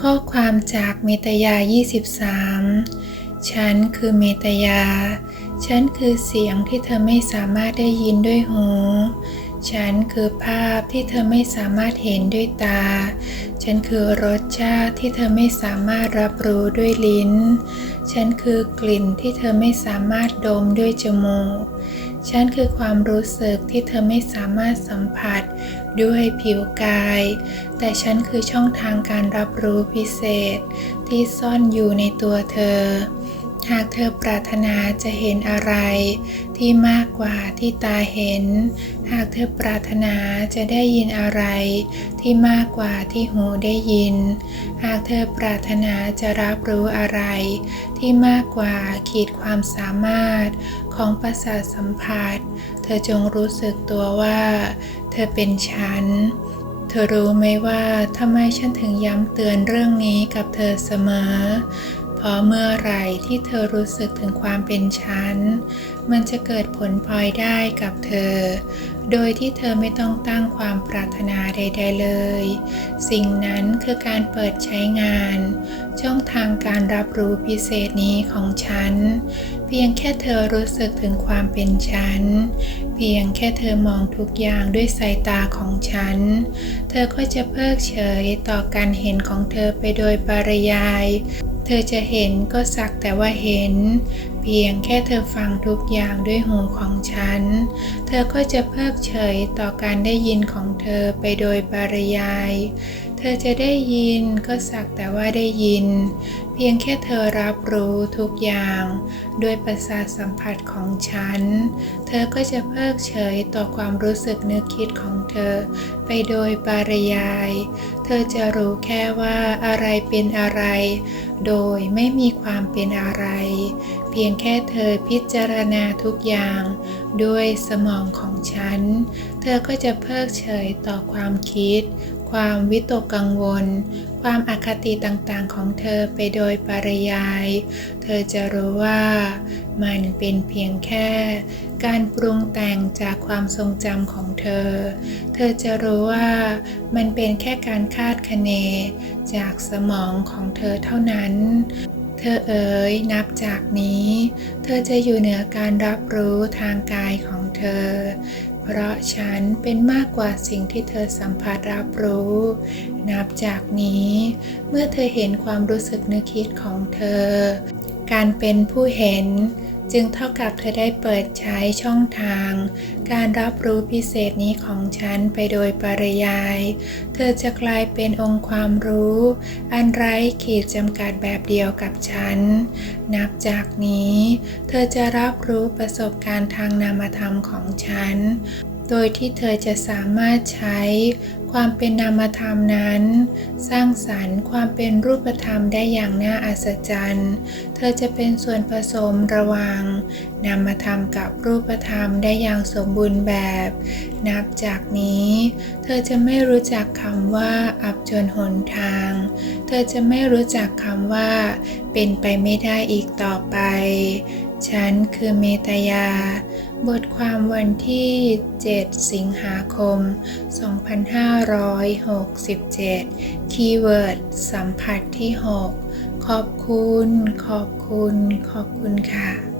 ข้อความจากเมตยา 23 ฉันคือเมตยา ฉันคือเสียงที่เธอไม่สามารถได้ยินด้วยหู ฉันคือภาพที่เธอไม่สามารถเห็นด้วยตา ฉันคือรสชาติที่เธอไม่สามารถรับรู้ด้วยลิ้น ฉันคือกลิ่นที่เธอไม่สามารถดมด้วยจมูก ฉันคือความรู้สึกที่เธอไม่สามารถสัมผัสด้วยผิวกาย แต่ฉันคือช่องทางการรับรู้พิเศษ ที่ซ่อนอยู่ในตัวเธอ หากเธอปรารถนาจะเห็นอะไร ที่มากกว่าที่ตาเห็น หากเธอปรารถนาจะได้ยินอะไร ที่มากกว่าที่หูได้ยิน หากเธอปรารถนาจะรับรู้อะไร ที่มากกว่าขีดความสามารถของประสาทสัมผัส เธอจงรู้สึกตัวว่า เธอเป็นฉันเธอรู้ไหมว่าทำไมฉันถึงย้ำเตือนเรื่องนี้กับเธอเสมอ ราะเมื่อไรที่เธอรู้สึกถึงความเป็นฉัน มันจะเกิดผลพลอยได้กับเธอ โดยที่เธอไม่ต้องตั้งความปรารถนาใด ๆเลย สิ่งนั้นคือการเปิดใช้งาน ช่องทางการรับรู้พิเศษนี้ของฉัน เพียงแค่เธอรู้สึกถึงความเป็นฉัน เพียงแค่เธอมองทุกอย่างด้วยสายตาของฉัน เธอก็จะเพิกเฉยต่อการเห็นของเธอไปโดยปริยาย เธอจะเห็นก็สักแต่ว่าเห็น เพียงแค่เธอฟังทุกอย่างด้วยหูของฉัน เธอก็จะเพิกเฉยต่อการได้ยินของเธอไปโดยปริยาย ธอจะได้ยินก็สักแต่ว่าได้ยิน เพียงแค่เธอรับรู้ทุกอย่างด้วยประสาทสัมผัสของฉัน เธอก็จะเพิกเฉยต่อความรู้สึกนึกคิดของเธอ ไปโดยปริยาย เธอจะรู้แค่ว่าอะไรเป็นอะไร โดยไม่มีความเป็นอะไร เพียงแค่เธอพิจารณาทุกอย่างด้วยสมองของฉัน เธอก็จะเพิกเฉยต่อความคิด ความวิตกกังวล ความอคติต่างๆของเธอไปโดยปริยาย เธอจะรู้ว่ามันเป็นเพียงแค่การปรุงแต่งจากความทรงจำของเธอ เธอจะรู้ว่ามันเป็นแค่การคาดคะเนจากสมองของเธอเท่านั้น ธอเอ๋ยนับจากนี้ เธอจะอยู่เหนือการรับรู้ทางกายของเธอ เพราะฉันเป็นมากกว่าสิ่งที่เธอสัมผัสรับรู้ นับจากนี้ เมื่อเธอเห็นความรู้สึกนึกคิดของเธอ การเป็นผู้เห็น จึงเท่ากับเธอได้เปิดใช้ช่องทาง การรับรู้พิเศษนี้ของฉันไปโดยปริยาย เธอจะกลายเป็นองค์ความรู้ อันไร้ขีดจำกัดแบบเดียวกับฉัน นับจากนี้ เธอจะรับรู้ประสบการณ์ทางนามธรรมของฉัน โดยที่เธอจะสามารถใช้ความเป็นนามธรรมนั้น สร้างสรรค์ความเป็นรูปธรรมได้อย่างน่าอัศจรรย์ เธอจะเป็นส่วนผสมระหว่างนามธรรมกับรูปธรรมได้อย่างสมบูรณ์แบบ นับจากนี้ เธอจะไม่รู้จักคำว่าอับจนหนทาง เธอจะไม่รู้จักคำว่า เป็นไปไม่ได้อีกต่อไป ฉันคือเมตยา บทความวันที่ 7 สิงหาคม 2567 คีย์เวิร์ด สัมผัสที่ 6 ขอบคุณ ขอบคุณ ขอบคุณค่ะ